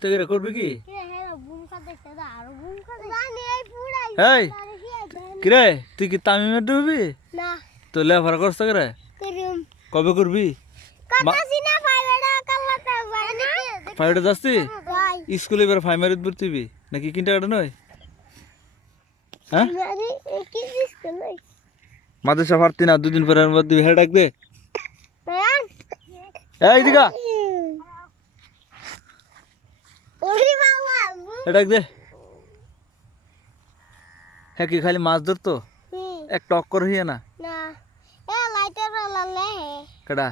তেগরে করবি কি এই কিরে তুই কি তামিমের ডুববি তো লেফার করছ করে কবে করবি ফাইভে যাচ্ছি স্কুলে এবার ফাইমারিত ভর্তিবি নাকি কিনটা কাটা নয় হ্যাঁ মাদ্রাসা পারতি না দুদিন পরে দিবি হ্যাঁ ডাক দে এই দিকা ডাক দে হ্যাঁ কি খালি মাছ ধরতো এক টক্কর হইয়া না কেডা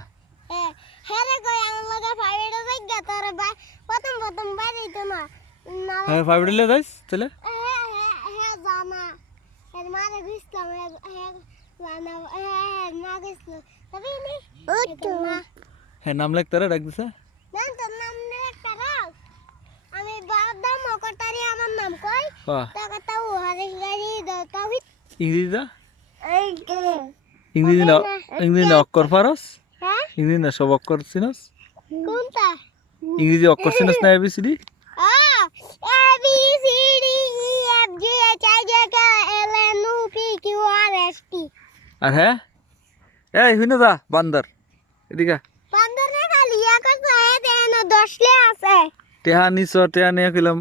হ্যাঁ ফাইভে লে যাইস তাহলে হ্যাঁ নাম লেখ তারা ডাক দিছে ইংরেজি না অক্ষর পারস ইংরেজি না সব অক্ষর চিনস ইংরেজি অক্ষর চিনস না এবিসিডি আর হ্যাঁ এই শুনে যা বান্দর এদিকে টেহা নিছ টেহা নিয়ে খেলাম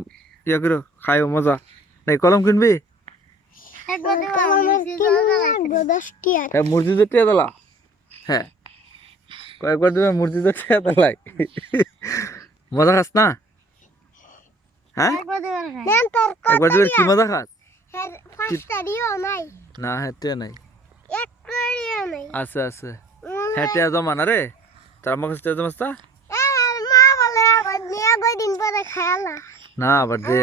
ইয়া করো খাইও মজা নাই কলম কিনবি মসজিদে টিয়া দিলা হ্যাঁ কয়েকবার দিবে মসজিদে টিয়া দিলাই মজা খাস না হ্যাঁ একবার দিবে কি মজা খাস না হ্যাঁ টিয়া নাই আছে আছে হ্যাঁ টিয়া জমা না রে তার আমার কাছে টিয়া জমাস্তা না আবার দে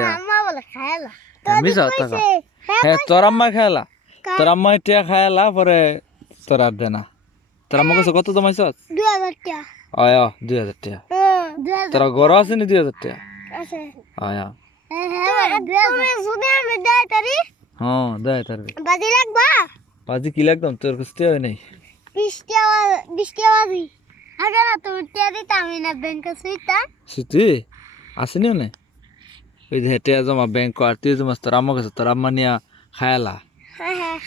মিস হতা হ্যাঁ তোর আম্মা খায়লা তোর আম্মা টিয়া খায়লা পরে তোর আর দে না তোর আম্মা কাছে কত জমাইছ 2000 টাকা আয় 2000 টাকা তোর ঘর আছে নি 2000 টাকা আছে আয় তুমি যদি আমি দেই তারি হ্যাঁ দেয় তারবি বাজি লাগবা বাজি কি লাগতাম তোর কাছে টিয়া নাই 20 টাকা বাজি আগে না তুমি টিয়া দিতা আমি না ব্যাংকে সুইতা সুতি আসেনি না ওই যে টিয়া জমা ব্যাংক আর তুই জমা তোর আম্মা কাছে তোর আম্মা নিয়া খায়ালা হ্যাঁ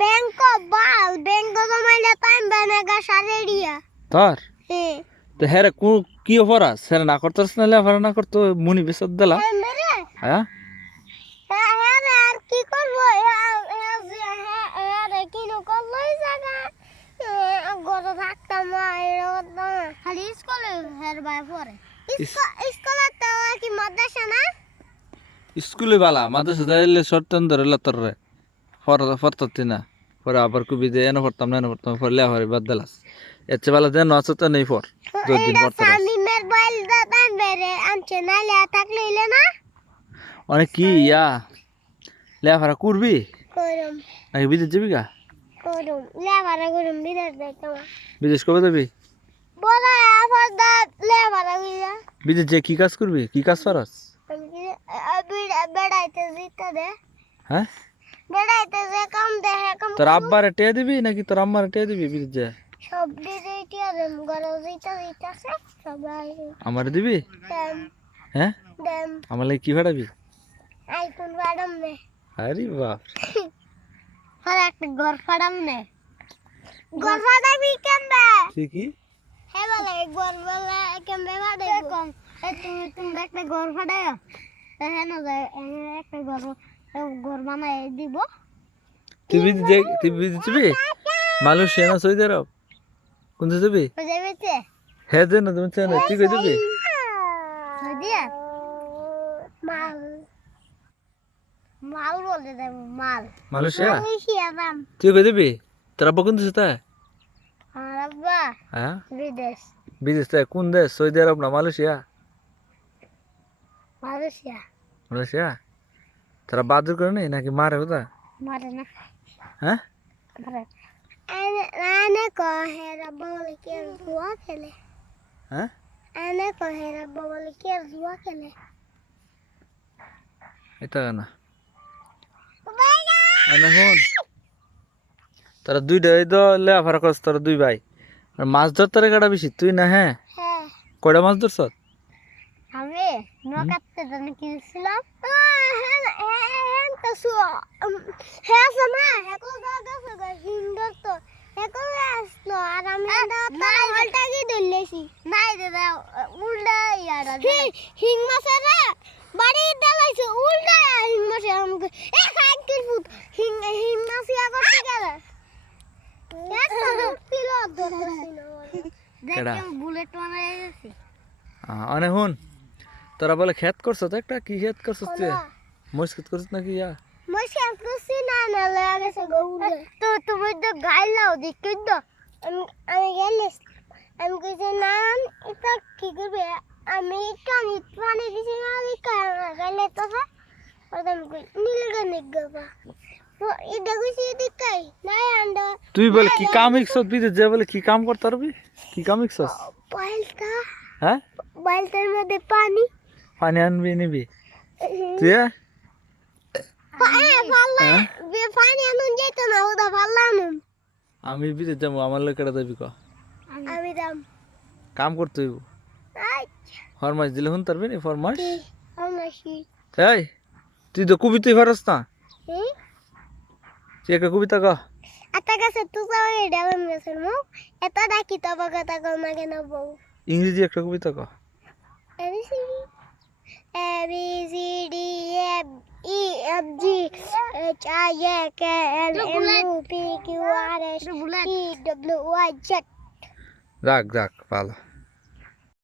ব্যাংক বাল ব্যাংক জমাইলে টাইম বানাগা সারেড়িয়া তোর হ্যাঁ তো হ্যাঁ কি অফার আছে হ্যাঁ না করতেছ না লেফার না করতো মুনি বেসত দিলা হ্যাঁ আর কি করবো কি নকলই জায়গা গরো থাকতাম খালি স্কুলে হের বাই পরে স্কুলে তো কি মাদ্রাসা না স্কুলে বালা মাদ্রাসা যাইলে শর্টন ধরে লতর রে ফরততি না পরে আবার কুবি যে এনে পড়তাম না এনে পড়তাম পরে লেফারে বাদ দিলাস এতে বেলা দেন আছে তো নেই পর দুদিন পড়তে আমি মোবাইল দান বেরে আনছে না লে থাকলে ইলে না অনেক কি ইয়া লেফারা করবি করুম নাকি বিদেশ যাবি গা করুম লেবারা করুম বিদেশ যাইতাম বিদেশ কবে যাবি বড় আবার দা লেবারা গিয়া বিদেশ যে কি কাজ করবি কি কাজ করস বেড়াইতে জিতে দে হ্যাঁ বেড়াইতে যে কাম দে কাম তোর আব্বারে টিয়া দিবি নাকি তোর আম্মারে টিয়া দিবি বিদেশ যে সব দিদি টিয়া দেম গরো জিতে সবাই আমারে দিবি দেম হ্যাঁ দেম আমার লাগি কি ভাড়াবি আইফোন ফাড়াম নে আরে বাপ আর একটা ঘর ফাড়াম নে ঘর ফাড়াবি কেমবে ঠিকই হে বলে ঘর বলে কেমবে ফাড়াই কম তুমি একটা ঘর ফাড়ায় হ্যাঁ না যায় একটা ঘর বানাই দিব তুই বিদেশ যাবি মালয়েশিয়া না সৌদি আরব কোন দেশে যাবি যাইবে হ্যাঁ দে না তুমি চেনা তুই কই যাবি দিয়া মাল মাল বলে দেব মাল মালয়েশিয়া মালয়েশিয়া দাম তুই কই যাবি তোর আব্বা কোন দেশে তা আর আব্বা হ্যাঁ বিদেশ বিদেশ তা কোন দেশ সৌদি আরব না মালয়েশিয়া মালয়েশিয়া মালয়েশিয়া তোরা বাদুর করে নেই নাকি মারে কোথা মারে না হ্যাঁ মারে আনে কহে রাব্বা বলে কি জুয়া খেলে হ্যাঁ আনে কহে রাব্বা বলে কি জুয়া খেলে এটা না আনে হন তোরা দুইটাই তো লেফারা করছ তোরা দুই ভাই আর মাছ ধরতে কাটা বেশি তুই না হ্যাঁ হ্যাঁ কয়টা মাছ ধরছ আমি নকাতে জানি কি ছিলাম হ্যাঁ হ্যাঁ তো সু হ্যাঁ সমা হ্যাঁ কো দাদা সগা হিন্দর তো হ্যাঁ কো আসলো আর আমি না উল্টা কি দিলেছি নাই দাদা উল্টা ইয়ারা হিং মাছেরা বাড়ি দালাইছে উল্টা হিং মাছে আমাকে এ সাইকেল ফুট হিং হিং মাছ ইয়া করতে গেল পিলট ধরতেছি না দেখেন বুলেট বানাই গেছি অনে হুন তোরা বলে খেত করছ তো একটা কি খেত করছ তুই মরিচ খেত করছ নাকি ইয়া মশা খুশি না না লাগেছে গৌড়ে তো তুমি তো গাইলাও দেখি তো আমি গেলিস আমি কইছে না এটা কি করবে আমি কানি পানি দিছি না আমি গাইলে তো ওটা আমি কই নীলগনে গবা তো এটা কইছি দেখাই না আন্ডা তুই বলে কি কাম ইকছ বিদে যে বলে কি কাম করতে পারবি কি কাম ইকছস পালতা হ্যাঁ বালতির মধ্যে পানি পানি আনবি নিবি তুই পানি আনুন যেত না ওটা ভালো আনুন আমি বিদে যাবো আমার লোকেরা যাবি ক আমি দাম কাম করতে হইব ফরমাইশ দিলে হুন তারবি নি ফরমাইশ আমাশি এই তুই তো কবিতাই পারস না তুই একটা কবিতা ক आता कैसे तू जाओ डालन में सर मो एता दा किताब कथा करना के ना बो ইংরেজি একটা কবিতা ক A B C D F E F G H I J K L M N P Q R S T W Y Z রাখ রাখ ভালো